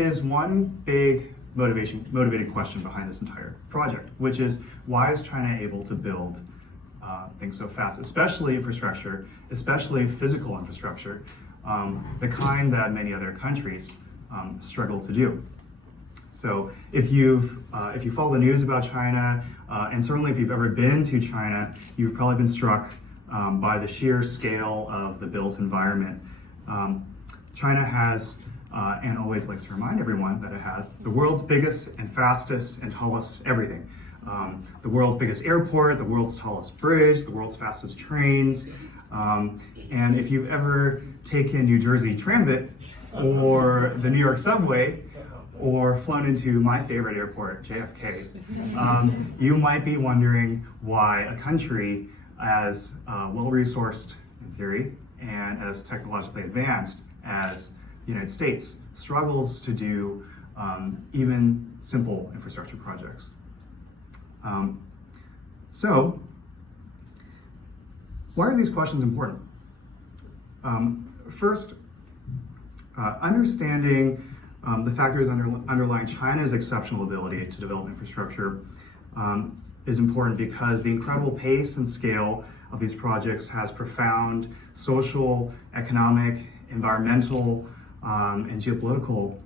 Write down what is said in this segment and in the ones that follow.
Is one big motivating question behind this entire project, which is why is China able to build things so fast, especially infrastructure, especially physical infrastructure, the kind that many other countries struggle to do. So if you follow the news about China, and certainly if you've ever been to China, you've probably been struck by the sheer scale of the built environment. China has, and always likes to remind everyone that it has, the world's biggest and fastest and tallest everything. The world's biggest airport, the world's tallest bridge, the world's fastest trains. And if you've ever taken New Jersey Transit or the New York subway, or flown into my favorite airport, JFK, you might be wondering why a country as well-resourced in theory and as technologically advanced as the United States struggles to do even simple infrastructure projects. So, why are these questions important? First, understanding the factors underlying China's exceptional ability to develop infrastructure is important because the incredible pace and scale of these projects has profound social, economic, environmental, and geopolitical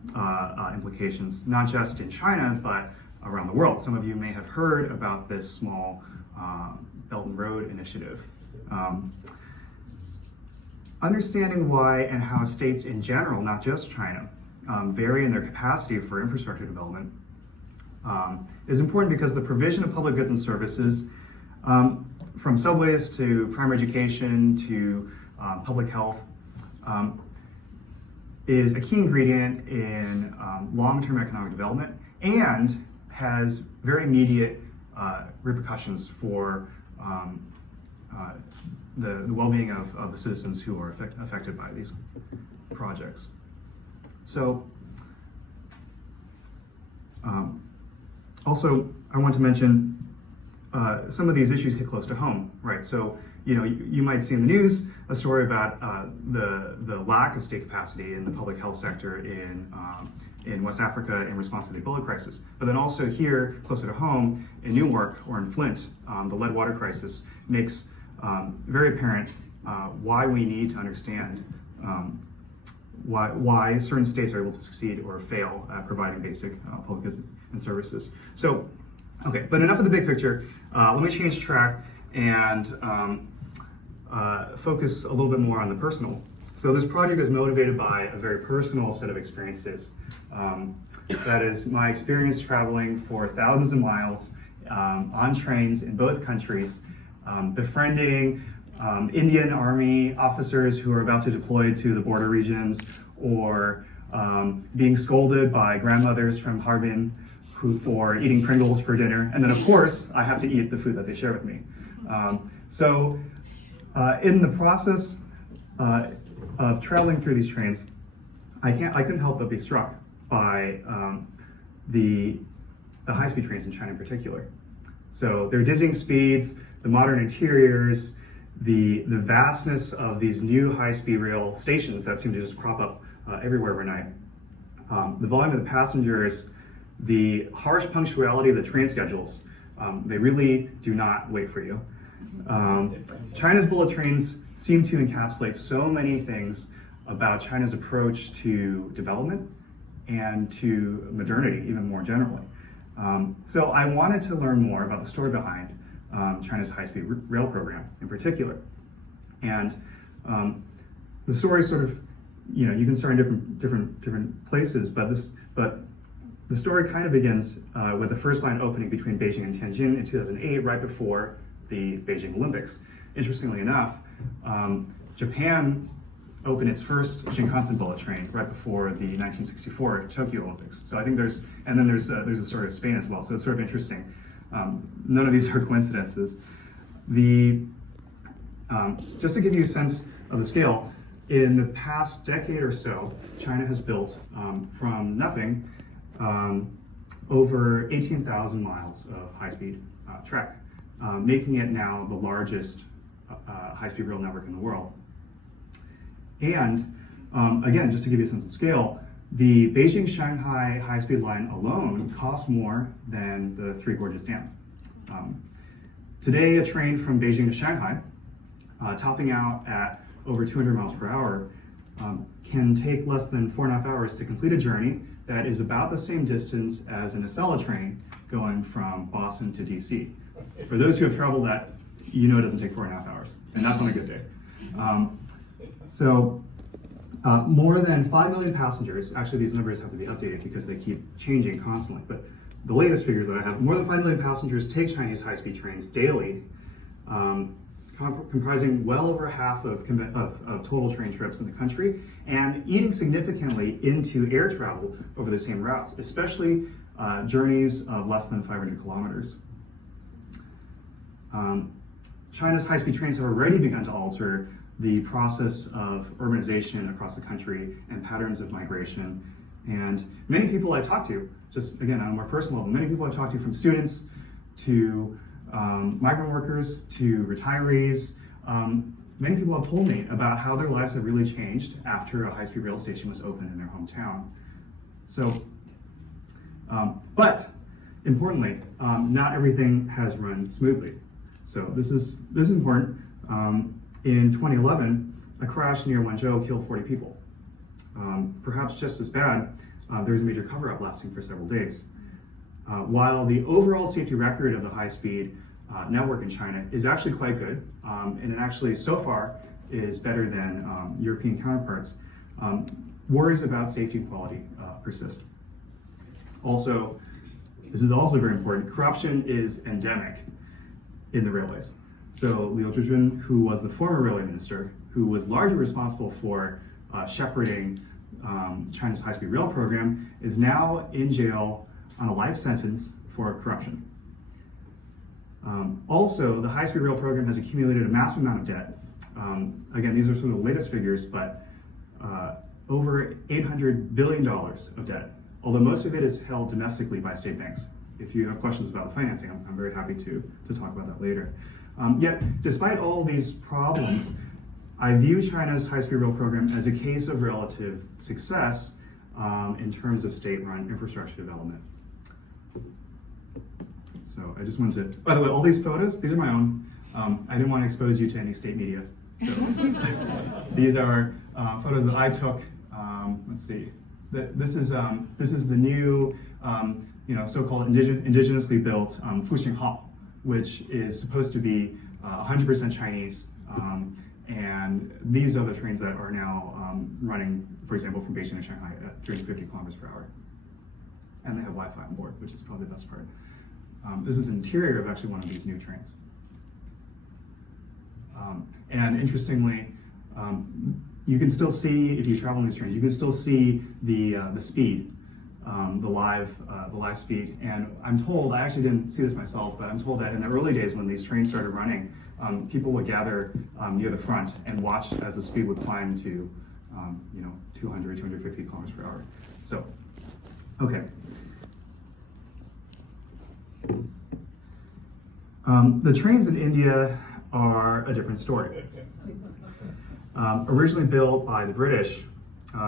implications, not just in China, but around the world. Some of you may have heard about this small Belt and Road initiative. Understanding why and how states in general, not just China, vary in their capacity for infrastructure development is important because the provision of public goods and services, from subways to primary education to public health, is a key ingredient in long-term economic development and has very immediate repercussions for the well-being of the citizens who are affected by these projects. So, also, I want to mention some of these issues hit close to home, right? So, you might see in the news a story about the lack of state capacity in the public health sector in West Africa in response to the Ebola crisis. But then also here, closer to home, in Newark or in Flint, the lead water crisis makes very apparent why we need to understand why certain states are able to succeed or fail at providing basic public goods and services. So, okay, but enough of the big picture. Let me change track and focus a little bit more on the personal. So this project is motivated by a very personal set of experiences. That is my experience traveling for thousands of miles on trains in both countries, befriending Indian Army officers who are about to deploy to the border regions, or being scolded by grandmothers from Harbin for eating Pringles for dinner. And then of course, I have to eat the food that they share with me. So in the process of traveling through these trains, I couldn't help but be struck by the high-speed trains in China in particular. So their dizzying speeds, the modern interiors, the vastness of these new high-speed rail stations that seem to just crop up everywhere overnight, the volume of the passengers, the harsh punctuality of the train schedules, they really do not wait for you. China's bullet trains seem to encapsulate so many things about China's approach to development and to modernity, even more generally. So I wanted to learn more about the story behind China's high-speed rail program in particular. And the story sort of, you can start in different places, but the story kind of begins with the first line opening between Beijing and Tianjin in 2008, right before the Beijing Olympics. Interestingly enough, Japan opened its first Shinkansen bullet train right before the 1964 Tokyo Olympics. So I think there's a story of Spain as well. So it's sort of interesting. None of these are coincidences. Just to give you a sense of the scale, in the past decade or so, China has built from nothing over 18,000 miles of high-speed track, making it now the largest high-speed rail network in the world. And again, just to give you a sense of scale, The Beijing-Shanghai high-speed line alone costs more than the Three Gorges Dam. Today, a train from Beijing to Shanghai, topping out at over 200 miles per hour, can take less than 4.5 hours to complete a journey that is about the same distance as an Acela train going from Boston to DC. For those who have traveled that, you know it doesn't take 4.5 hours, and that's on a good day. More than 5 million passengers, actually these numbers have to be updated because they keep changing constantly, but the latest figures that I have, more than 5 million passengers take Chinese high-speed trains daily, comprising well over half of total train trips in the country, and eating significantly into air travel over the same routes, especially journeys of less than 500 kilometers. China's high-speed trains have already begun to alter the process of urbanization across the country and patterns of migration. And many people I talk to, just again on a more personal level, many people I talk to, from students to migrant workers to retirees, many people have told me about how their lives have really changed after a high-speed rail station was opened in their hometown. So, but importantly, not everything has run smoothly. So this is important. In 2011, a crash near Wenzhou killed 40 people. Perhaps just as bad, there was a major cover-up lasting for several days. While the overall safety record of the high-speed network in China is actually quite good, and it actually so far is better than European counterparts, worries about safety and quality persist. Also, this is also very important, corruption is endemic in the railways. So Liu Zhizhen, who was the former railway minister, who was largely responsible for shepherding China's high-speed rail program, is now in jail on a life sentence for corruption. Also, the high-speed rail program has accumulated a massive amount of debt. Again, these are some of the latest figures, but over $800 billion of debt, although most of it is held domestically by state banks. If you have questions about the financing, I'm very happy to talk about that later. Yet, despite all these problems, I view China's high-speed rail program as a case of relative success in terms of state-run infrastructure development. So I just wanted to, by the way, all these photos, these are my own. I didn't want to expose you to any state media. So these are photos that I took. Let's see. This is the new, so-called indigenously built Fuxing Hall, which is supposed to be 100% Chinese. And these are the trains that are now running, for example, from Beijing to Shanghai at 350 kilometers per hour. And they have Wi-Fi on board, which is probably the best part. This is the interior of actually one of these new trains. And interestingly, you can still see, if you travel on these trains, you can still see the speed, the live speed. And I'm told, I actually didn't see this myself, but I'm told that in the early days when these trains started running, people would gather near the front and watch as the speed would climb to 200, 250 kilometers per hour. So, okay. The trains in India are a different story. Originally built by the British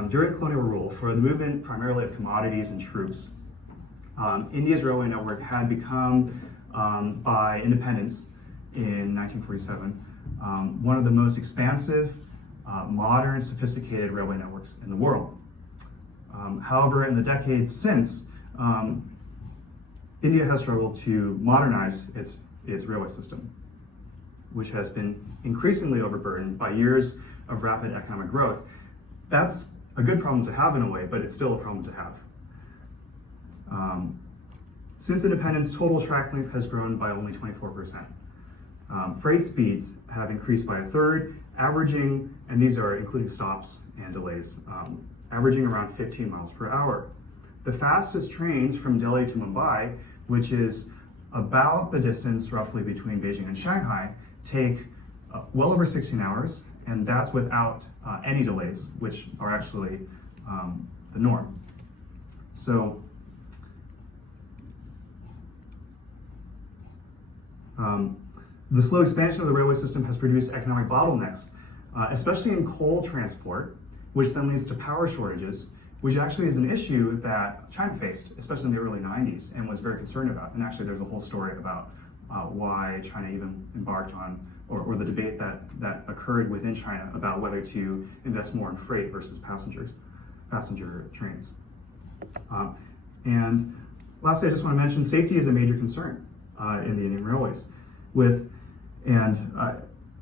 during colonial rule for the movement primarily of commodities and troops, India's railway network had become, by independence in 1947, one of the most expansive, modern, sophisticated railway networks in the world. However, in the decades since, India has struggled to modernize its railway system, which has been increasingly overburdened by years of rapid economic growth. That's a good problem to have in a way, but it's still a problem to have. Since independence, total track length has grown by only 24%. Freight speeds have increased by a third, averaging, and these are including stops and delays, averaging around 15 miles per hour. The fastest trains from Delhi to Mumbai, which is about the distance roughly between Beijing and Shanghai, take well over 16 hours, and that's without any delays, which are actually the norm. So, the slow expansion of the railway system has produced economic bottlenecks, especially in coal transport, which then leads to power shortages which actually is an issue that China faced, especially in the early 90s, and was very concerned about. And actually there's a whole story about why China even embarked on, or the debate that occurred within China about whether to invest more in freight versus passenger trains. And lastly, I just want to mention safety is a major concern in the Indian railways.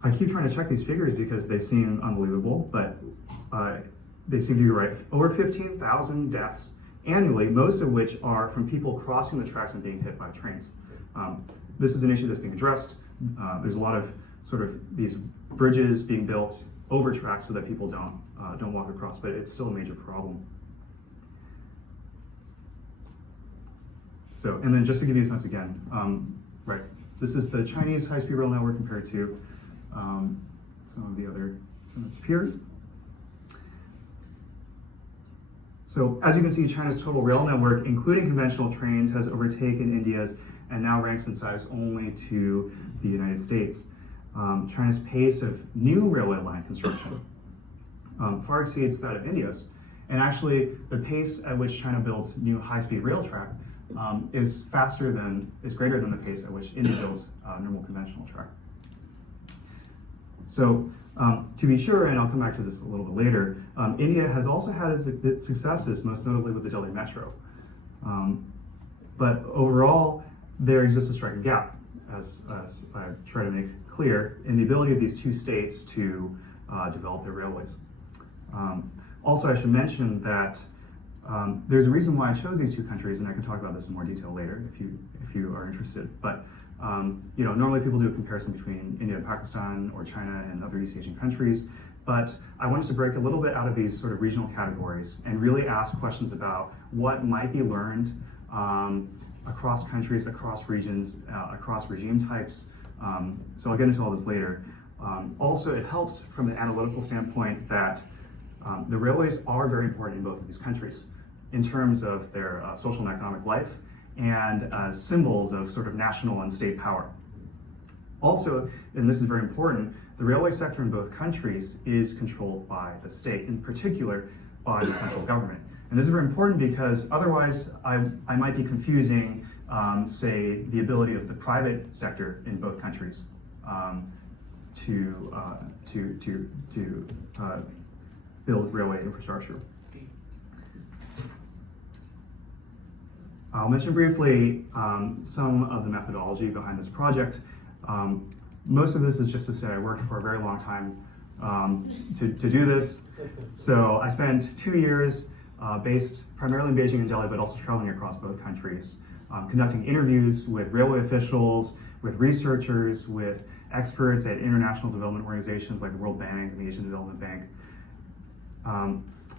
I keep trying to check these figures because they seem unbelievable, but they seem to be right. Over 15,000 deaths annually, most of which are from people crossing the tracks and being hit by trains. This is an issue that's being addressed. There's a lot of sort of these bridges being built over tracks so that people don't walk across, but it's still a major problem. So, and then just to give you a sense again, right, this is the Chinese high-speed rail network compared to some of its peers. So as you can see, China's total rail network, including conventional trains, has overtaken India's and now ranks in size only to the United States. China's pace of new railway line construction far exceeds that of India's. And actually, the pace at which China builds new high-speed rail track is greater than the pace at which India builds normal conventional track. So, to be sure, and I'll come back to this a little bit later, India has also had its successes, most notably with the Delhi Metro. But overall, there exists a striking gap, as I try to make clear, in the ability of these two states to develop their railways. Also, I should mention that there's a reason why I chose these two countries, and I can talk about this in more detail later if you are interested. But normally people do a comparison between India and Pakistan or China and other East Asian countries. But I wanted to break a little bit out of these sort of regional categories and really ask questions about what might be learned across countries, across regions, across regime types. So I'll get into all this later. Also, it helps from an analytical standpoint that the railways are very important in both of these countries in terms of their social and economic life and as symbols of sort of national and state power. Also, and this is very important, the railway sector in both countries is controlled by the state, in particular by the central government. And this is very important because otherwise I might be confusing, say, the ability of the private sector in both countries to build railway infrastructure. I'll mention briefly some of the methodology behind this project. Most of this is just to say I worked for a very long time to do this. So I spent 2 years based primarily in Beijing and Delhi, but also traveling across both countries, conducting interviews with railway officials, with researchers, with experts at international development organizations like the World Bank and the Asian Development Bank.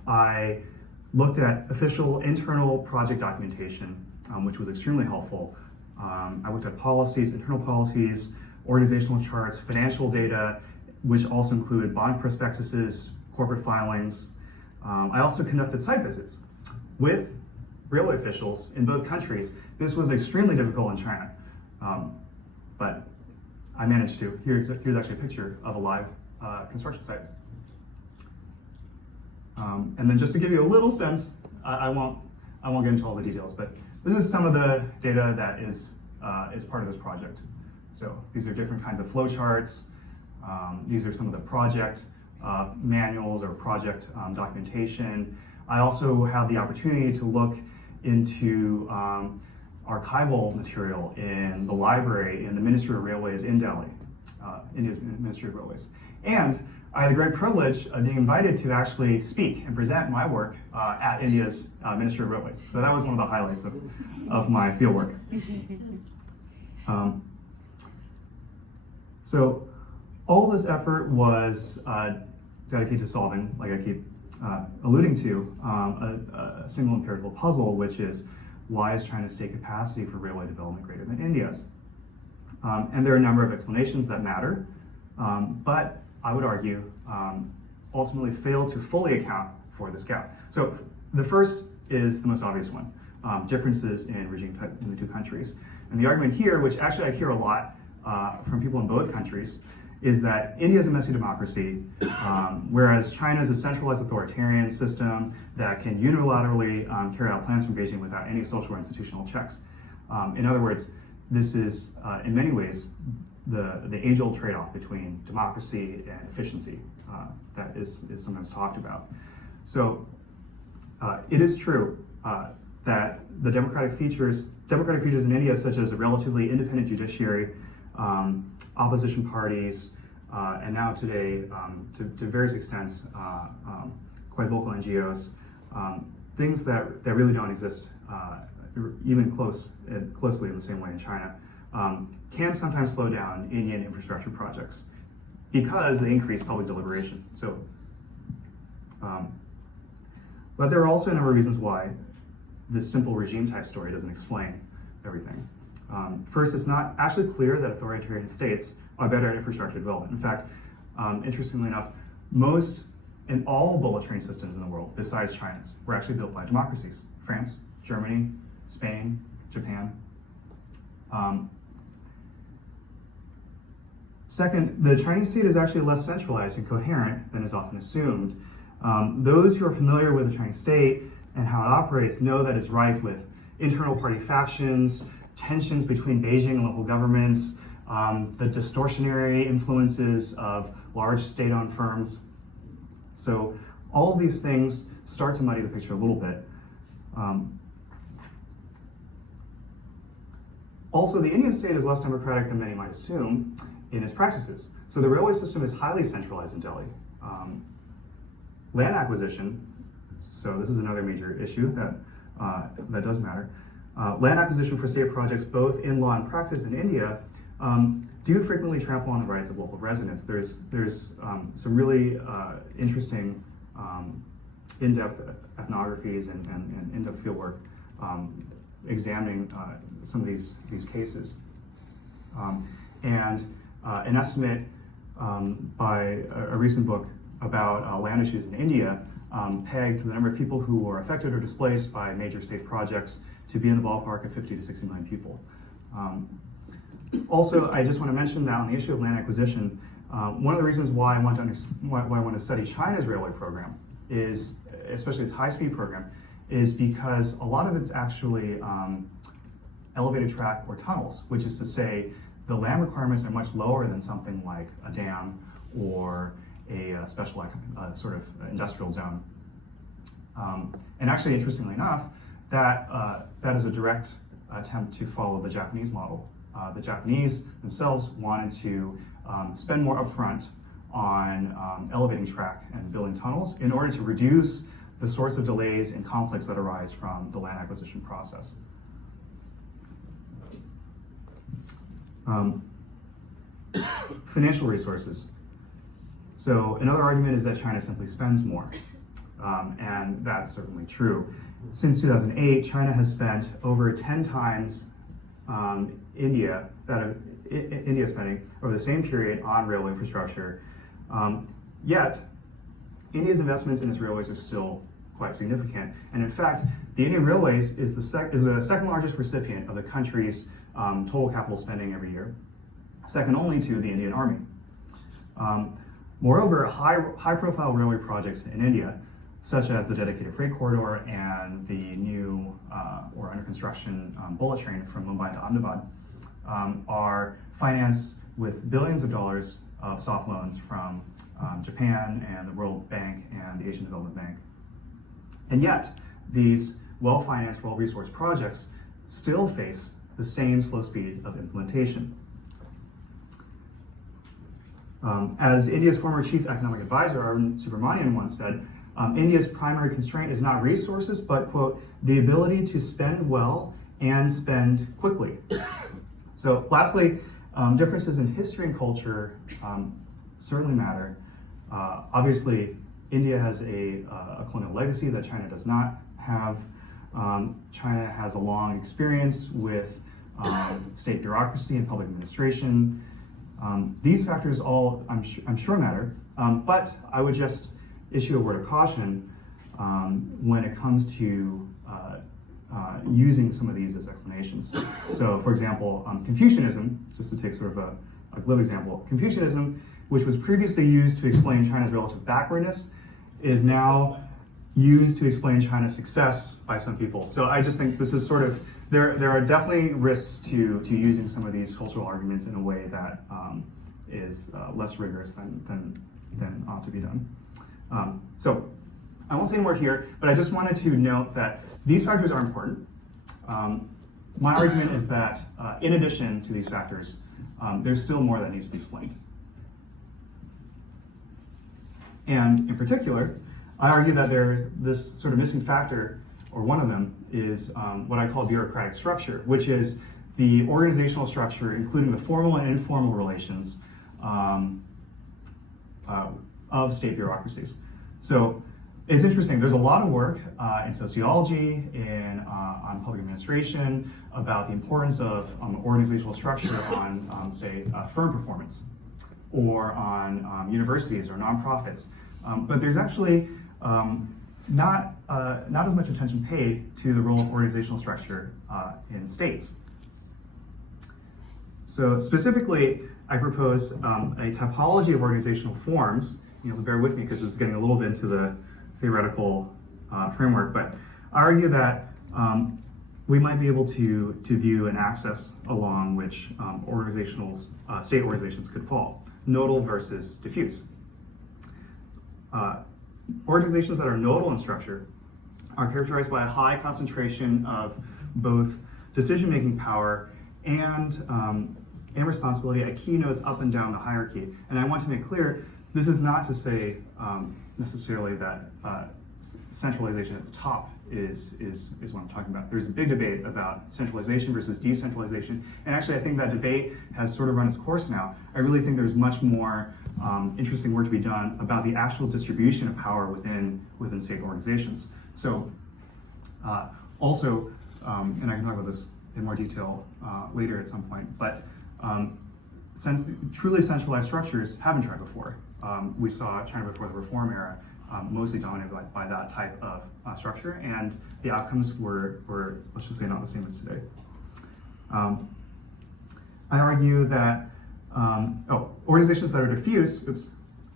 I looked at official internal project documentation, which was extremely helpful. I looked at policies, internal policies, organizational charts, financial data, which also included bond prospectuses, corporate filings. I also conducted site visits with railway officials in both countries. This was extremely difficult in China, but I managed to. Here's actually a picture of a live construction site. And then just to give you a little sense, I won't get into all the details, but this is some of the data that is part of this project. So these are different kinds of flowcharts. These are some of the project manuals or project documentation. I also had the opportunity to look into archival material in the library in the Ministry of Railways in Delhi, India's Ministry of Railways. And I had the great privilege of being invited to actually speak and present my work at India's Ministry of Railways. So that was one of the highlights of my fieldwork. So all this effort was dedicated to solving, like I keep alluding to, a single empirical puzzle, which is why is China's state capacity for railway development greater than India's? And there are a number of explanations that matter, but I would argue ultimately fail to fully account for this gap. So the first is the most obvious one, differences in regime type in the two countries. And the argument here, which actually I hear a lot from people in both countries, is that India is a messy democracy, whereas China is a centralized authoritarian system that can unilaterally carry out plans for Beijing without any social or institutional checks. In other words, this is, in many ways, the age-old trade-off between democracy and efficiency that is sometimes talked about. So it is true that the democratic features in India, such as a relatively independent judiciary, opposition parties, and now today, to various extents, quite vocal NGOs, things that really don't exist even closely in the same way in China, can sometimes slow down Indian infrastructure projects because they increase public deliberation. So, but there are also a number of reasons why this simple regime type story doesn't explain everything. First, it's not actually clear that authoritarian states are better at infrastructure development. In fact, interestingly enough, most and all bullet train systems in the world, besides China's, were actually built by democracies. France, Germany, Spain, Japan. Second, the Chinese state is actually less centralized and coherent than is often assumed. Those who are familiar with the Chinese state and how it operates know that it's rife with internal party factions, tensions between Beijing and local governments, the distortionary influences of large state-owned firms. So all of these things start to muddy the picture a little bit. Also, the Indian state is less democratic than many might assume in its practices. So the railway system is highly centralized in Delhi. Land acquisition, so this is another major issue that does matter. Land acquisition for state projects, both in law and practice in India, do frequently trample on the rights of local residents. There's some really interesting in-depth ethnographies and in-depth fieldwork examining some of these cases. And an estimate by a recent book about land issues in India pegged the number of people who were affected or displaced by major state projects to be in the ballpark of 50 to 60 million people. Also, I just want to mention that on the issue of land acquisition, one of the reasons why I want to study China's railway program is, especially its high-speed program, is because a lot of it's actually elevated track or tunnels, which is to say the land requirements are much lower than something like a dam or a special sort of industrial zone. And actually, interestingly enough, that is a direct attempt to follow the Japanese model. The Japanese themselves wanted to spend more upfront on elevating track and building tunnels in order to reduce the sorts of delays and conflicts that arise from the land acquisition process. Financial resources. So another argument is that China simply spends more, and that's certainly true. Since 2008, China has spent over 10 times India spending over the same period on railway infrastructure. Yet, India's investments in its railways are still quite significant. And in fact, the Indian Railways is the second largest recipient of the country's total capital spending every year, second only to the Indian Army. Moreover, high-profile railway projects in India, such as the dedicated freight corridor and the new or under construction bullet train from Mumbai to Ahmedabad, are financed with billions of dollars of soft loans from Japan and the World Bank and the Asian Development Bank. And yet, these well-financed, well-resourced projects still face the same slow speed of implementation. As India's former chief economic advisor, Arun Subramanian, once said, India's primary constraint is not resources, but, quote, the ability to spend well and spend quickly. So lastly, differences in history and culture certainly matter. Obviously, India has a colonial legacy that China does not have. China has a long experience with state bureaucracy and public administration. These factors all, I'm sure matter, but I would just issue a word of caution when it comes to using some of these as explanations. So, for example, Confucianism, just to take sort of a glib example. Confucianism, which was previously used to explain China's relative backwardness, is now used to explain China's success by some people. So I just think this is sort of, there are definitely risks to using some of these cultural arguments in a way that is less rigorous than ought to be done. So I won't say more here, but I just wanted to note that these factors are important. My argument is that in addition to these factors, there's still more that needs to be explained. And in particular, I argue that this sort of missing factor, or one of them, is what I call bureaucratic structure, which is the organizational structure, including the formal and informal relations of state bureaucracies. So it's interesting, there's a lot of work in sociology, on public administration, about the importance of organizational structure on, say, firm performance, or on universities or nonprofits. But there's actually not as much attention paid to the role of organizational structure in states. So specifically, I propose a typology of organizational forms. You know, bear with me because it's getting a little bit into the theoretical framework, but I argue that we might be able to view an axis along which state organizations could fall. Nodal versus diffuse. Organizations that are nodal in structure are characterized by a high concentration of both decision-making power and responsibility at key nodes up and down the hierarchy. And I want to make clear, this is not to say necessarily that centralization at the top is what I'm talking about. There's a big debate about centralization versus decentralization, and actually I think that debate has sort of run its course now. I really think there's much more interesting work to be done about the actual distribution of power within state organizations. So also, and I can talk about this in more detail later at some point, but truly centralized structures have been tried before. We saw China before the Reform era, mostly dominated by that type of structure, and the outcomes were, let's just say, not the same as today. I argue that organizations that are diffuse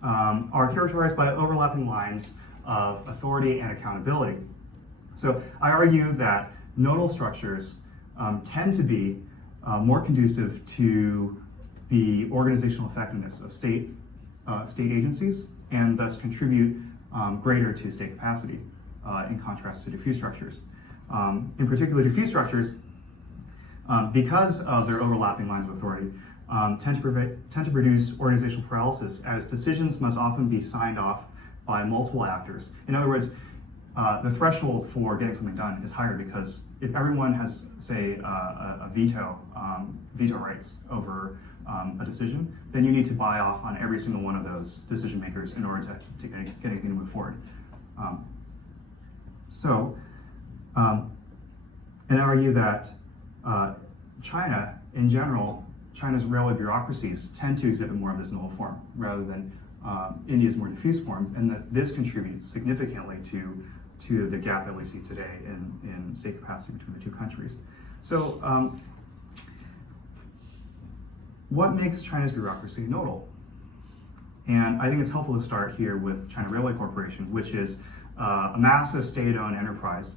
are characterized by overlapping lines of authority and accountability. So I argue that nodal structures tend to be more conducive to the organizational effectiveness of state agencies, and thus contribute greater to state capacity in contrast to diffuse structures. In particular, diffuse structures, because of their overlapping lines of authority, tend to produce organizational paralysis, as decisions must often be signed off by multiple actors. In other words, the threshold for getting something done is higher, because if everyone has, say, a veto rights over a decision, then you need to buy off on every single one of those decision makers in order to get anything to move forward. And I argue that China, in general, China's railway bureaucracies tend to exhibit more of this nodal form rather than India's more diffuse forms, and that this contributes significantly to the gap that we see today in state capacity between the two countries. So what makes China's bureaucracy nodal? And I think it's helpful to start here with China Railway Corporation, which is a massive state-owned enterprise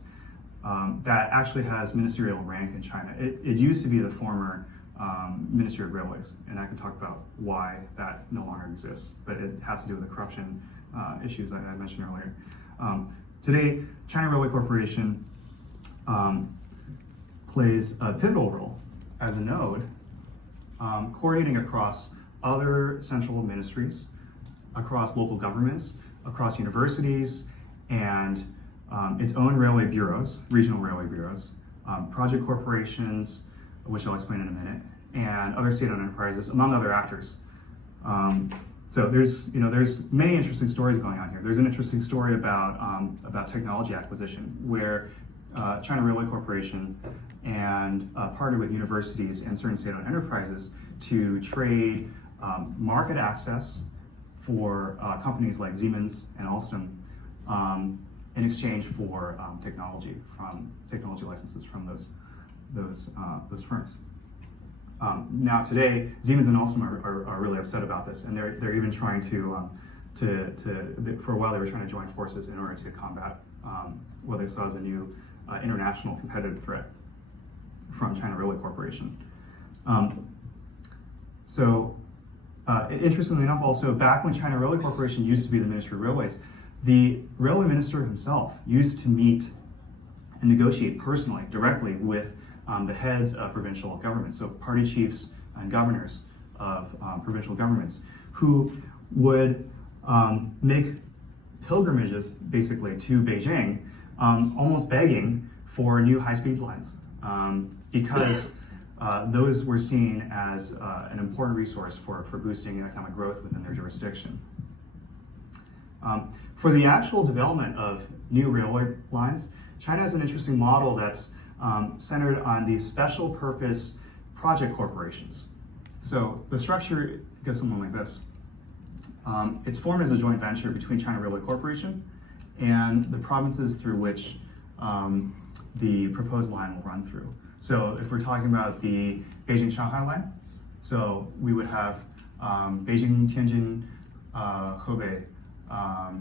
that actually has ministerial rank in China. It used to be the former Ministry of Railways, and I can talk about why that no longer exists, but it has to do with the corruption issues I mentioned earlier. Today, China Railway Corporation plays a pivotal role as a node, coordinating across other central ministries, across local governments, across universities, and its own railway bureaus, regional railway bureaus, project corporations, which I'll explain in a minute, and other state-owned enterprises, among other actors. So there's many interesting stories going on here. There's an interesting story about technology acquisition, where China Railway Corporation and partnered with universities and certain state-owned enterprises to trade market access for companies like Siemens and Alstom in exchange for technology licenses from those firms. Now today, Siemens and Alstom are really upset about this, and they're even trying to for a while they were trying to join forces in order to combat what they saw as a new international competitive threat from China Railway Corporation. Interestingly enough, also back when China Railway Corporation used to be the Ministry of Railways, the railway minister himself used to meet and negotiate personally, directly with the heads of provincial governments, so party chiefs and governors of provincial governments, who would make pilgrimages basically to Beijing, almost begging for new high-speed lines, because those were seen as an important resource for boosting economic growth within their jurisdiction. For the actual development of new railway lines, China has an interesting model that's centered on these special purpose project corporations. So the structure goes something like this. It's formed as a joint venture between China Railway Corporation and the provinces through which the proposed line will run through. So if we're talking about the Beijing-Shanghai line, so we would have Beijing, Tianjin, Hebei,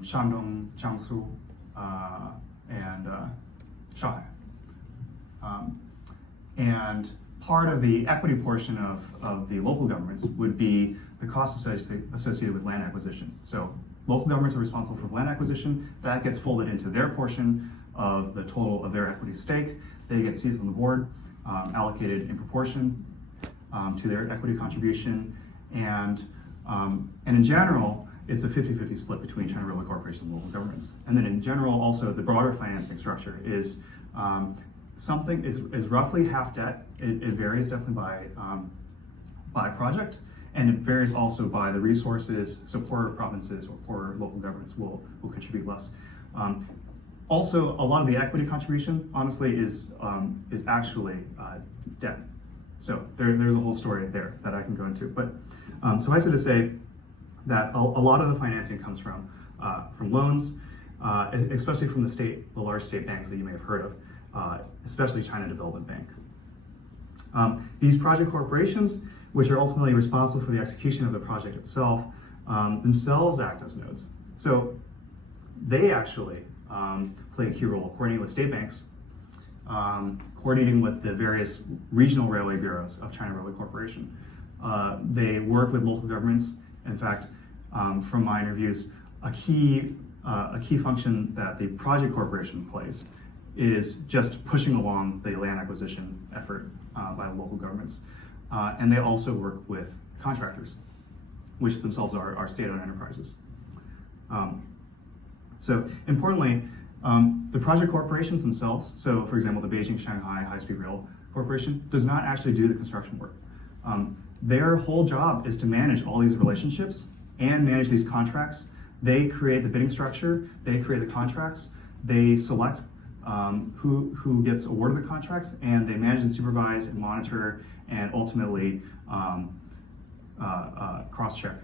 Shandong, Jiangsu, and Shanghai. And part of the equity portion of the local governments would be the costs associated with land acquisition. So local governments are responsible for land acquisition. That gets folded into their portion of the total of their equity stake. They get seats on the board, allocated in proportion to their equity contribution. And in general, it's a 50-50 split between China Railway Corporation and local governments. And then in general, also the broader financing structure is something is roughly half debt. It varies definitely by project, and it varies also by the resources. So poorer provinces or poorer local governments will contribute less. Also, a lot of the equity contribution, honestly, is actually debt. So there's a whole story there that I can go into. But suffice it to say that a lot of the financing comes from loans, especially from the large state banks that you may have heard of, especially China Development Bank. These project corporations, which are ultimately responsible for the execution of the project itself, themselves act as nodes. So they actually play a key role coordinating with state banks, coordinating with the various regional railway bureaus of China Railway Corporation. They work with local governments. In fact, from my interviews, a key function that the project corporation plays is just pushing along the land acquisition effort by local governments. And they also work with contractors, which themselves are state-owned enterprises. So importantly, the project corporations themselves, so for example, the Beijing-Shanghai High-Speed Rail Corporation does not actually do the construction work. Their whole job is to manage all these relationships and manage these contracts. They create the bidding structure, they create the contracts, they select who gets awarded the contracts, and they manage and supervise and monitor and ultimately cross-check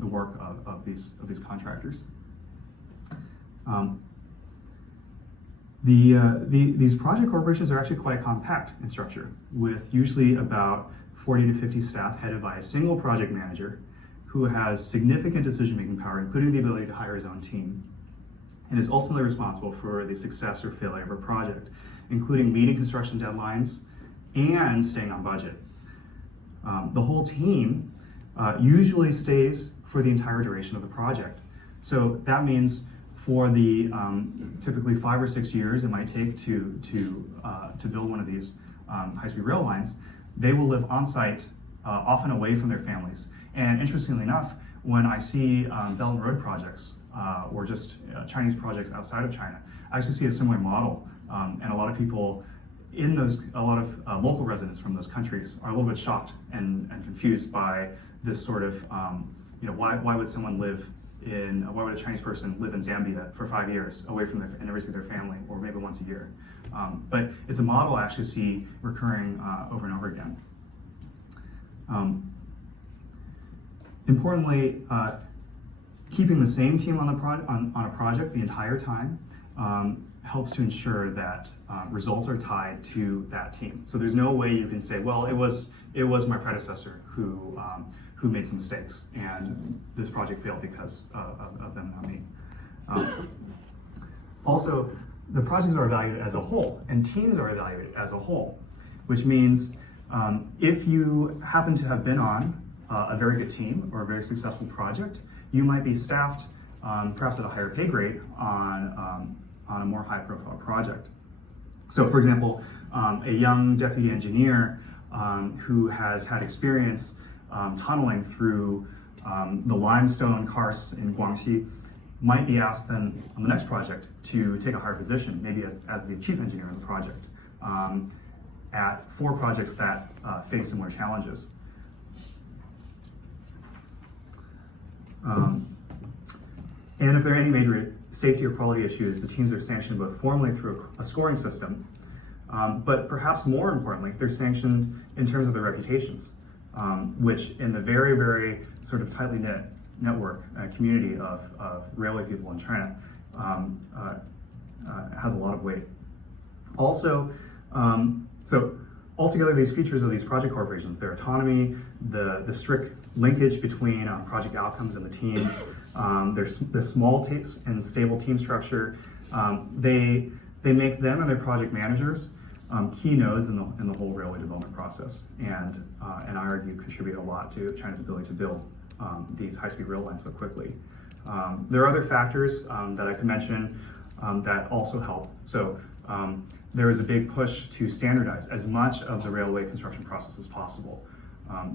the work of these contractors. These project corporations are actually quite compact in structure, with usually about 40 to 50 staff headed by a single project manager who has significant decision-making power, including the ability to hire his own team, and is ultimately responsible for the success or failure of a project, including meeting construction deadlines and staying on budget. The whole team usually stays for the entire duration of the project. So that means for the typically 5 or 6 years it might take to build one of these high-speed rail lines, they will live on site, often away from their families. And interestingly enough, when I see Belt and Road projects or just Chinese projects outside of China, I actually see a similar model. And a lot of people local residents from those countries are a little bit shocked and confused by this sort of, why would a Chinese person live in Zambia for 5 years away from and never see their family, or maybe once a year? But it's a model I actually see recurring over and over again. Importantly, keeping the same team on a project the entire time helps to ensure that results are tied to that team. So there's no way you can say, well, it was my predecessor who made some mistakes, and this project failed because of them, not me. Also, the projects are evaluated as a whole, and teams are evaluated as a whole, which means if you happen to have been on a very good team or a very successful project, you might be staffed perhaps at a higher pay grade on a more high-profile project. So, for example, a young deputy engineer who has had experience tunneling through the limestone karsts in Guangxi might be asked then on the next project to take a higher position, maybe as the chief engineer of the project, at 4 projects that face similar challenges. And if there are any major safety or quality issues, the teams are sanctioned both formally through a scoring system, but perhaps more importantly, they're sanctioned in terms of their reputations, which in the very, very sort of tightly knit network community of railway people in China has a lot of weight. Also, so altogether, these features of these project corporations, their autonomy, the strict linkage between project outcomes and the teams, the small and stable team structure, they make them and their project managers key nodes in the whole railway development process, and I argue contribute a lot to China's ability to build these high-speed rail lines so quickly. There are other factors that I could mention that also help. So there is a big push to standardize as much of the railway construction process as possible.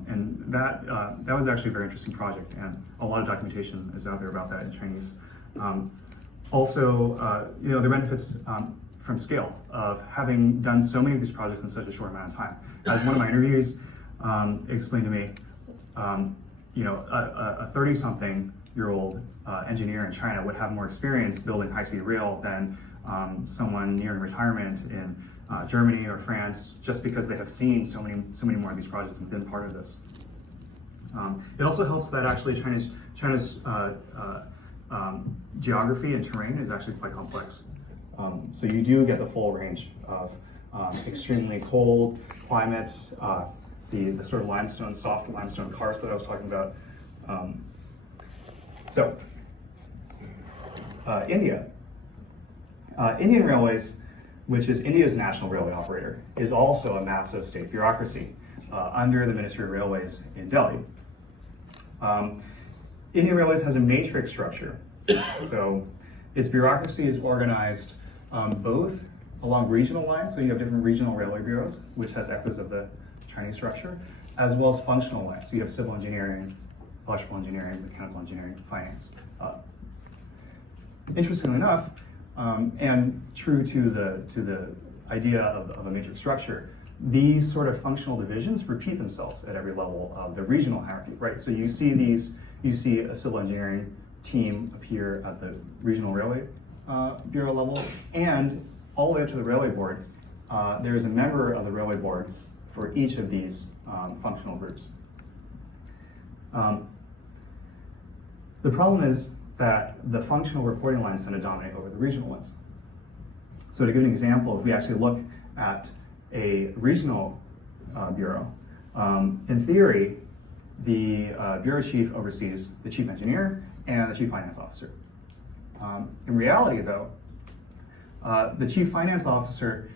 And that was actually a very interesting project, and a lot of documentation is out there about that in Chinese. Also, the benefits from scale of having done so many of these projects in such a short amount of time. As one of my interviews explained to me, a 30-something-year-old engineer in China would have more experience building high-speed rail than someone nearing retirement in Germany or France, just because they have seen so many more of these projects and been part of this. It also helps that actually China's geography and terrain is actually quite complex. So you do get the full range of extremely cold climates, the sort of soft limestone karst that I was talking about. India. Indian Railways, which is India's national railway operator, is also a massive state bureaucracy under the Ministry of Railways in Delhi. Indian Railways has a matrix structure, so its bureaucracy is organized both along regional lines, so you have different regional railway bureaus, which has echoes of the Chinese structure, as well as functional lines, so you have civil engineering, electrical engineering, mechanical engineering, finance. Interestingly enough, and true to the idea of a matrix structure, these sort of functional divisions repeat themselves at every level of the regional hierarchy, right? So you see a civil engineering team appear at the regional railway bureau level, and all the way up to the railway board, there is a member of the railway board for each of these functional groups. The problem is that the functional reporting lines tend to dominate over the regional ones. So to give an example, if we actually look at a regional bureau, in theory, the bureau chief oversees the chief engineer and the chief finance officer. In reality, though, the chief finance officer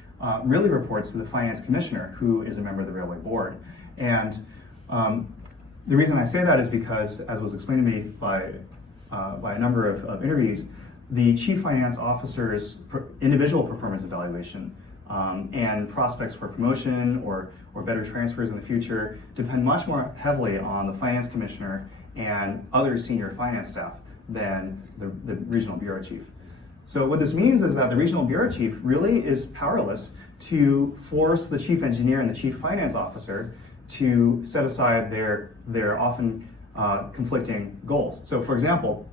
really reports to the finance commissioner, who is a member of the railway board. And the reason I say that is because, as was explained to me by a number of interviews, the chief finance officer's individual performance evaluation and prospects for promotion or better transfers in the future depend much more heavily on the finance commissioner and other senior finance staff than the regional bureau chief. So what this means is that the regional bureau chief really is powerless to force the chief engineer and the chief finance officer to set aside their often conflicting goals. So for example,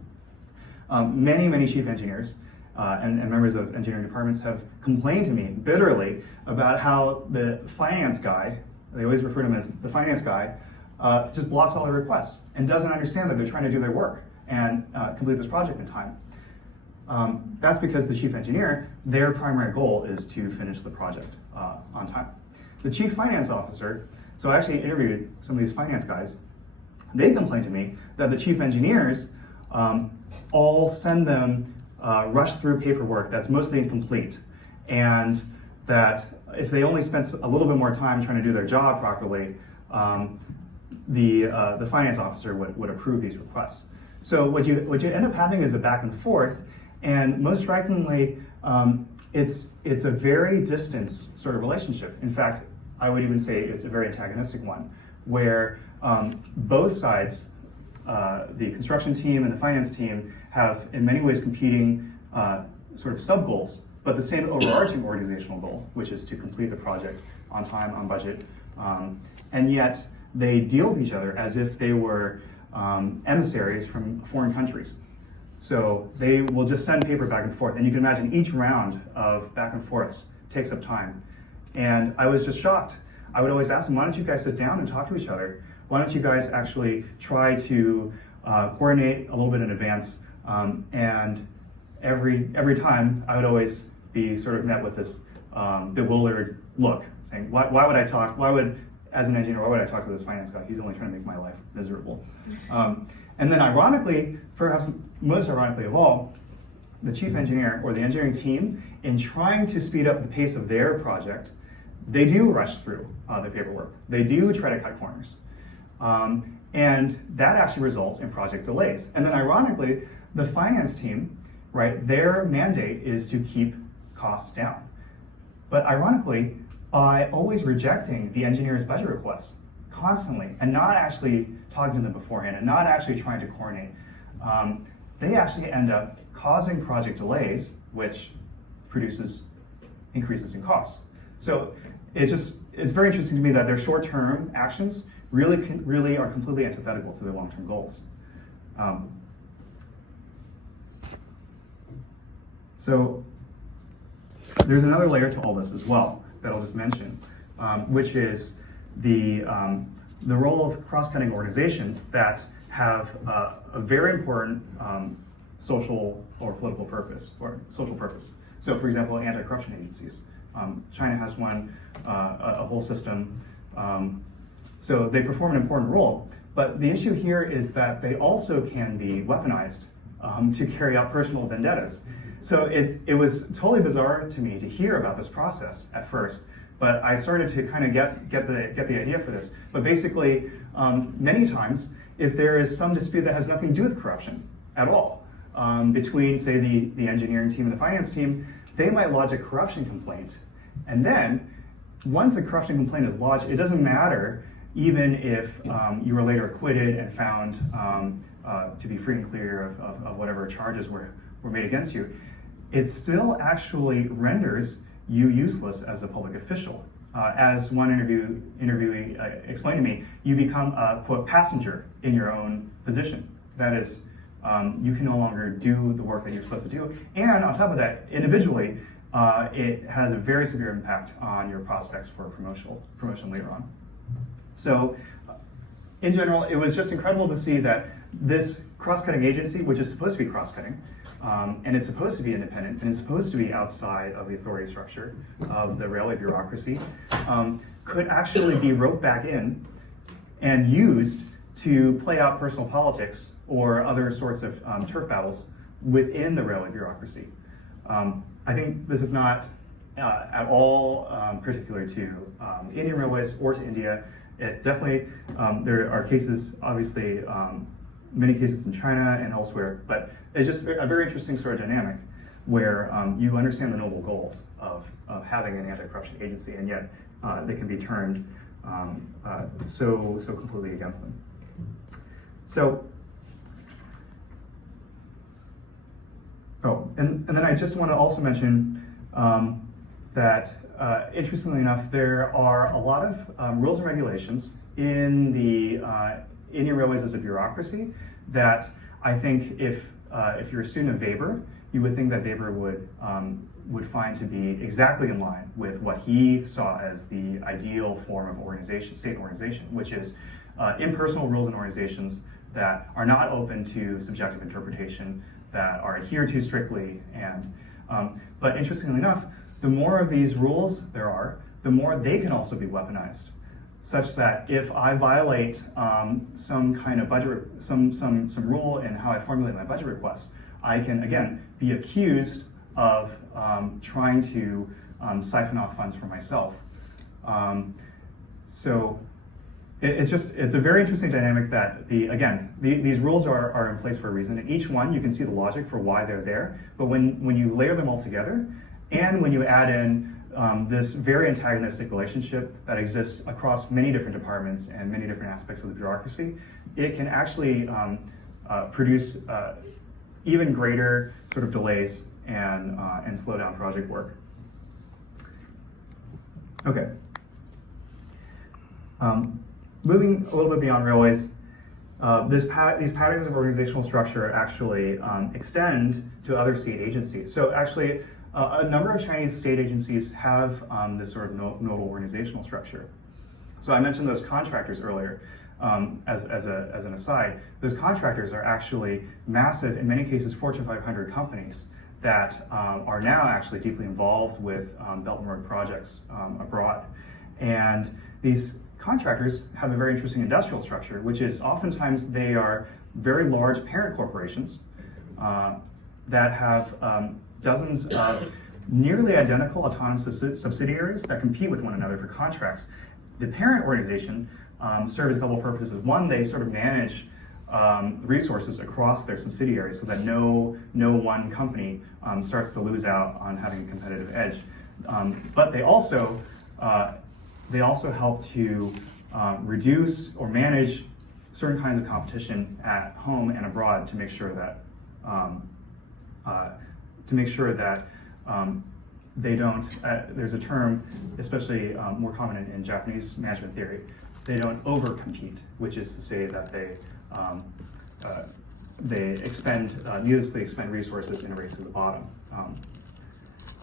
many chief engineers and members of engineering departments have complained to me bitterly about how the finance guy, they always refer to him as the finance guy, just blocks all their requests and doesn't understand that they're trying to do their work and complete this project in time. That's because the chief engineer, their primary goal is to finish the project on time. The chief finance officer, so I actually interviewed some of these finance guys, they complained to me that the chief engineers all send them rush through paperwork that's mostly incomplete, and that if they only spent a little bit more time trying to do their job properly, the finance officer would approve these requests. So what you end up having is a back and forth, and most strikingly, it's a very distant sort of relationship. In fact, I would even say it's a very antagonistic one, where both sides, the construction team and the finance team, have in many ways competing sort of sub-goals, but the same overarching organizational goal, which is to complete the project on time, on budget, and yet they deal with each other as if they were emissaries from foreign countries. So they will just send paper back and forth, and you can imagine each round of back and forths takes up time. And I was just shocked. I would always ask them, why don't you guys sit down and talk to each other? Why don't you guys actually try to coordinate a little bit in advance? And every time I would always be sort of met with this bewildered look, saying, why would I talk? As an engineer, why would I talk to this finance guy? He's only trying to make my life miserable. And then ironically, perhaps most ironically of all, the chief engineer or the engineering team, in trying to speed up the pace of their project, they do rush through the paperwork. They do try to cut corners. And that actually results in project delays. And then ironically, the finance team, right, their mandate is to keep costs down. But ironically, by always rejecting the engineer's budget requests constantly and not actually talking to them beforehand and not actually trying to coordinate, they actually end up causing project delays, which produces increases in costs. So it's very interesting to me that their short-term actions really are completely antithetical to their long-term goals. So there's another layer to all this as well that I'll just mention, which is the role of cross-cutting organizations that have a very important social or political purpose, or social purpose. So for example, anti-corruption agencies. China has one, a whole system. So they perform an important role. But the issue here is that they also can be weaponized to carry out personal vendettas. So it was totally bizarre to me to hear about this process at first, but I started to kind of get the idea for this. But basically, many times, if there is some dispute that has nothing to do with corruption at all, between, say, the engineering team and the finance team, they might lodge a corruption complaint. And then, once a corruption complaint is lodged, it doesn't matter even if you were later acquitted and found to be free and clear of whatever charges were made against you. It still actually renders you useless as a public official. As one interviewee explained to me, you become a, quote, passenger in your own position. That is, you can no longer do the work that you're supposed to do. And on top of that, individually, it has a very severe impact on your prospects for promotion later on. So, in general, it was just incredible to see that this cross-cutting agency, which is supposed to be cross-cutting, and it's supposed to be independent, and it's supposed to be outside of the authority structure of the railway bureaucracy, could actually be roped back in and used to play out personal politics or other sorts of turf battles within the railway bureaucracy. I think this is not at all particular to Indian Railways or to India. It definitely, there are cases, obviously, many cases in China and elsewhere, but it's just a very interesting sort of dynamic where you understand the noble goals of having an anti-corruption agency, and yet they can be turned so completely against them. So, and then I just want to also mention that, interestingly enough, there are a lot of rules and regulations in the Indian Railways as a bureaucracy that I think if you're a student of Weber, you would think that Weber would find to be exactly in line with what he saw as the ideal form of organization, state organization, which is impersonal rules and organizations that are not open to subjective interpretation, that are adhered to strictly. And but interestingly enough, the more of these rules there are, the more they can also be weaponized, such that if I violate some kind of budget, some rule in how I formulate my budget requests, I can again be accused of trying to siphon off funds for myself. So it's a very interesting dynamic that these rules are in place for a reason. And each one, you can see the logic for why they're there. But when you layer them all together, and when you add in this very antagonistic relationship that exists across many different departments and many different aspects of the bureaucracy, it can actually produce even greater sort of delays and slow down project work. Okay. Moving a little bit beyond railways, these patterns of organizational structure actually extend to other state agencies. So actually, a number of Chinese state agencies have this sort of nodal organizational structure. So I mentioned those contractors earlier. As an aside, those contractors are actually massive, in many cases, Fortune 500 companies that are now actually deeply involved with Belt and Road projects abroad. And these contractors have a very interesting industrial structure, which is oftentimes they are very large parent corporations that have dozens of nearly identical autonomous subsidiaries that compete with one another for contracts. The parent organization serves a couple of purposes. One, they sort of manage resources across their subsidiaries so that no one company starts to lose out on having a competitive edge. But they also help to reduce or manage certain kinds of competition at home and abroad to make sure that they don't. There's a term, especially more common in Japanese management theory. They don't over-compete, which is to say that they needlessly expend resources in a race to the bottom.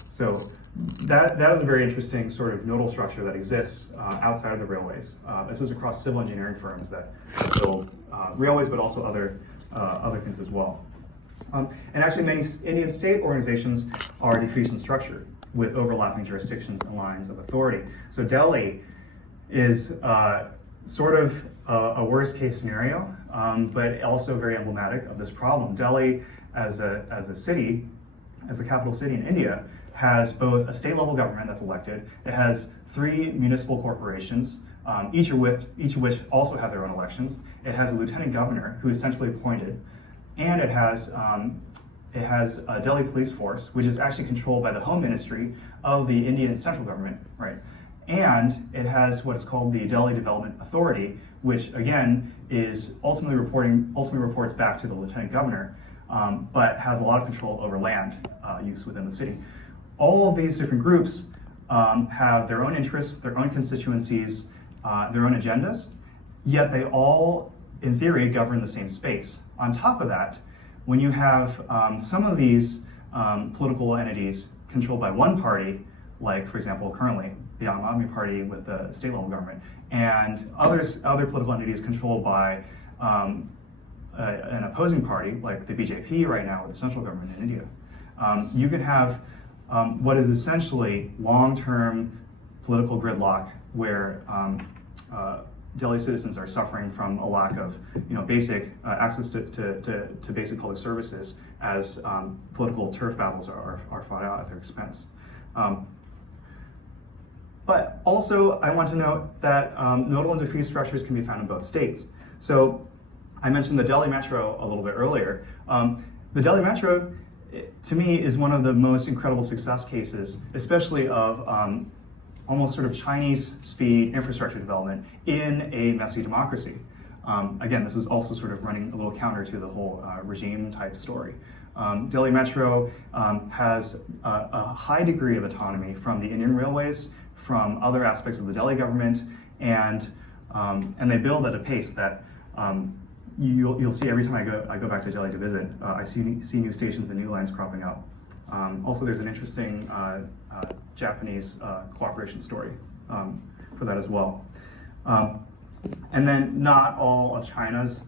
So that is a very interesting sort of nodal structure that exists outside of the railways. This is across civil engineering firms that build railways, but also other things as well. And actually, many Indian state organizations are diffuse in structure with overlapping jurisdictions and lines of authority. So Delhi is sort of a worst case scenario, but also very emblematic of this problem. Delhi, as a city, as the capital city in India, has both a state level government that's elected. It has 3 municipal corporations, each of which also have their own elections. It has a lieutenant governor who is centrally appointed, and it has a Delhi police force, which is actually controlled by the Home Ministry of the Indian central government, right? And it has what is called the Delhi Development Authority, which again is ultimately reports back to the lieutenant governor, but has a lot of control over land use within the city. All of these different groups have their own interests, their own constituencies, their own agendas, yet they all, in theory, govern the same space. On top of that, when you have some of these political entities controlled by one party, like, for example, currently the Aam Aadmi Party with the state level government, and other political entities controlled by an opposing party, like the BJP right now with the central government in India, you could have what is essentially long-term political gridlock where Delhi citizens are suffering from a lack of basic access to basic public services as political turf battles are fought out at their expense. But also, I want to note that nodal and diffuse structures can be found in both states. So I mentioned the Delhi Metro a little bit earlier. The Delhi Metro, to me, is one of the most incredible success cases, especially of almost sort of Chinese speed infrastructure development in a messy democracy. Again, this is also sort of running a little counter to the whole regime type story. Delhi Metro has a high degree of autonomy from the Indian Railways, from other aspects of the Delhi government, and they build at a pace that you'll see every time I go back to Delhi to visit. I see new stations and new lines cropping up. Also, there's an interesting Japanese cooperation story for that as well. And then not all of China's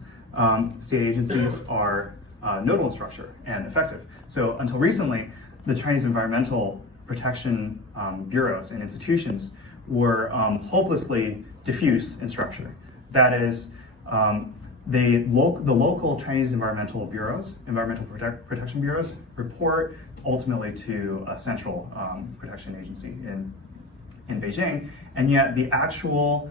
state agencies are nodal in structure and effective. So until recently, the Chinese environmental protection bureaus and institutions were hopelessly diffuse in structure. That is, the local Chinese environmental bureaus, protection bureaus, report ultimately to a central protection agency in Beijing, and yet the actual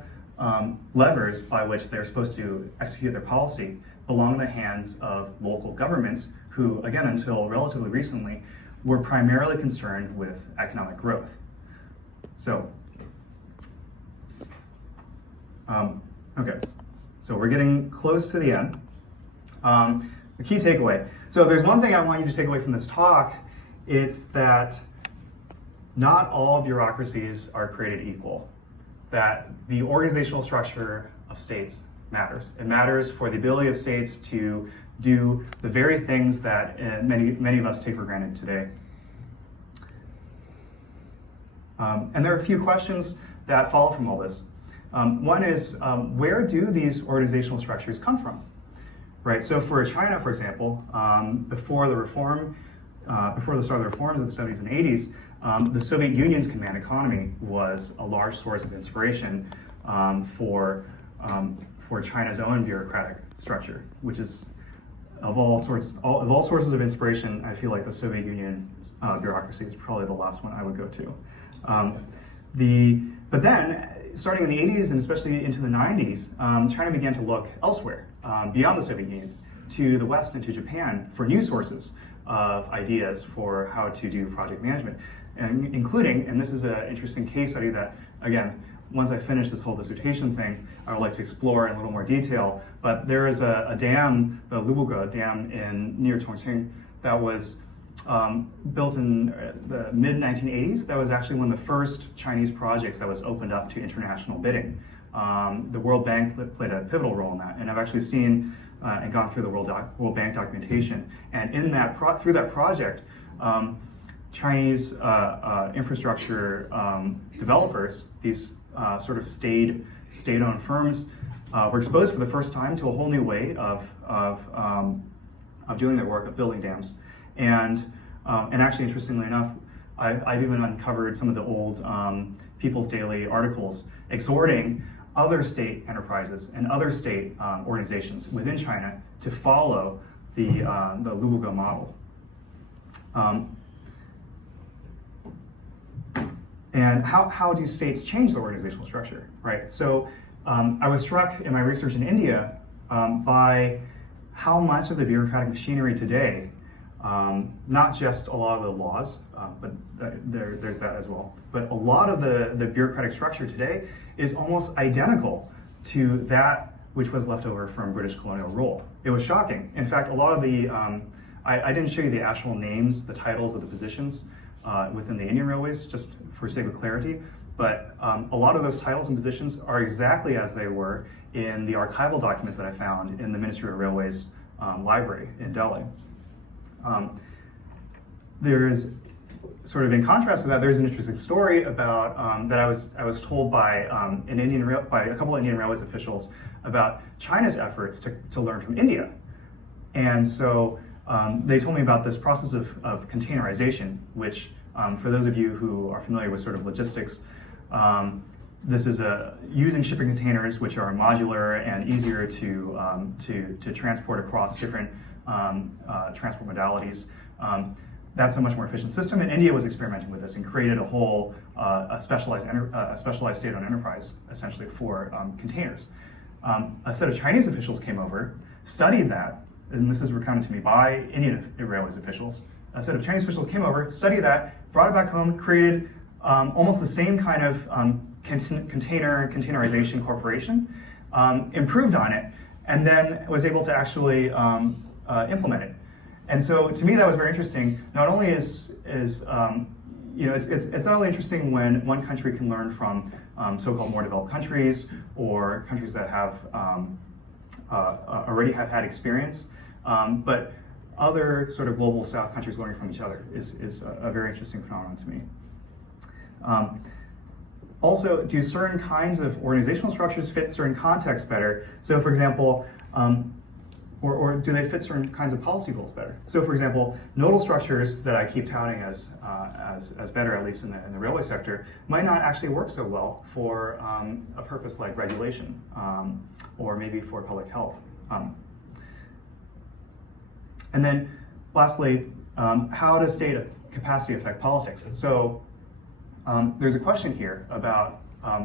levers by which they're supposed to execute their policy belong in the hands of local governments who, again, until relatively recently, were primarily concerned with economic growth. So, okay, so we're getting close to the end. The key takeaway. So if there's one thing I want you to take away from this talk, it's that not all bureaucracies are created equal. That the organizational structure of states matters. It matters for the ability of states to do the very things that many of us take for granted today. And there are a few questions that follow from all this. One is, where do these organizational structures come from? Right. So for China, for example, before the start of the reforms of the 70s and 80s, the Soviet Union's command economy was a large source of inspiration for China's own bureaucratic structure, which is of all sources of inspiration. I feel like the Soviet Union bureaucracy is probably the last one I would go to. But then, starting in the 80s and especially into the 90s, China began to look elsewhere, beyond the Soviet Union, to the West and to Japan for new sources of ideas for how to do project management, and including, and this is an interesting case study that, again, once I finish this whole dissertation thing, I would like to explore in a little more detail, but there is a dam, the Lubuga Dam near Chongqing, that was built in the mid-1980s. That was actually one of the first Chinese projects that was opened up to international bidding. The World Bank played a pivotal role in that, and I've actually seen and gone through the World Bank documentation. And in that through that project, Chinese infrastructure developers, these sort of state-owned firms, were exposed for the first time to a whole new way of doing their work, of building dams. And actually, interestingly enough, I've even uncovered some of the old People's Daily articles exhorting other state enterprises and other state organizations within China to follow the Lubuga model. And how do states change their organizational structure, right? So I was struck in my research in India by how much of the bureaucratic machinery today, not just a lot of the laws, but there's that as well, but a lot of the bureaucratic structure today is almost identical to that which was left over from British colonial rule. It was shocking. In fact, a lot of the, I didn't show you the actual names, the titles of the positions within the Indian Railways, just for sake of clarity, but a lot of those titles and positions are exactly as they were in the archival documents that I found in the Ministry of Railways library in Delhi. There's sort of in contrast to that, there's an interesting story about that I was told by by a couple of Indian Railways officials about China's efforts to learn from India, and so they told me about this process of containerization, which for those of you who are familiar with sort of logistics, this is using shipping containers which are modular and easier to transport across different transport modalities. That's a much more efficient system, and India was experimenting with this and created a whole a specialized state-owned enterprise essentially for containers. A set of Chinese officials came over, studied that, and this is recounted to me by Indian Railways officials. A set of Chinese officials came over, studied that, brought it back home, created almost the same kind of containerization corporation, improved on it, and then was able to actually implement it. And so to me that was very interesting. Not only is it's not only interesting when one country can learn from so-called more developed countries or countries that have already have had experience, but other sort of global South countries learning from each other is a very interesting phenomenon to me. Also, do certain kinds of organizational structures fit certain contexts better? So for example, or do they fit certain kinds of policy goals better? So, for example, nodal structures that I keep touting as better, at least in the railway sector, might not actually work so well for a purpose like regulation, or maybe for public health. And then, lastly, how does state capacity affect politics? So, there's a question here about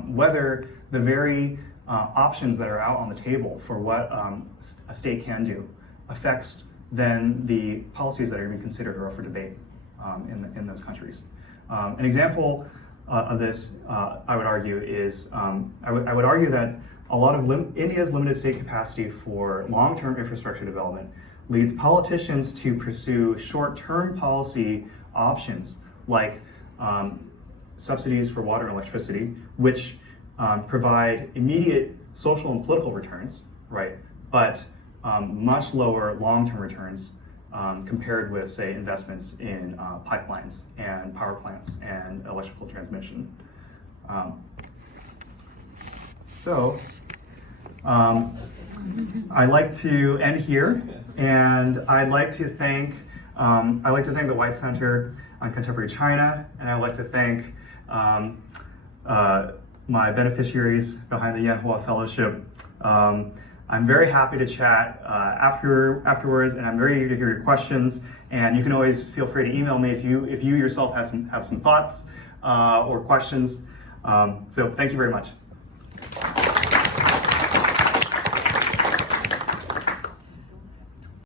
whether the very options that are out on the table for what a state can do affects then the policies that are being considered or up for debate in those countries. An example of this, I would argue, is I would argue that a lot of India's limited state capacity for long-term infrastructure development leads politicians to pursue short-term policy options like subsidies for water and electricity, which provide immediate social and political returns, right? But much lower long-term returns compared with, say, investments in pipelines and power plants and electrical transmission. I'd like to end here, and I'd like to thank the Wythes Center on Contemporary China, and I'd like to thank my beneficiaries behind the Yanhua Fellowship. I'm very happy to chat afterwards, and I'm very eager to hear your questions. And you can always feel free to email me if you yourself have some thoughts or questions. So thank you very much.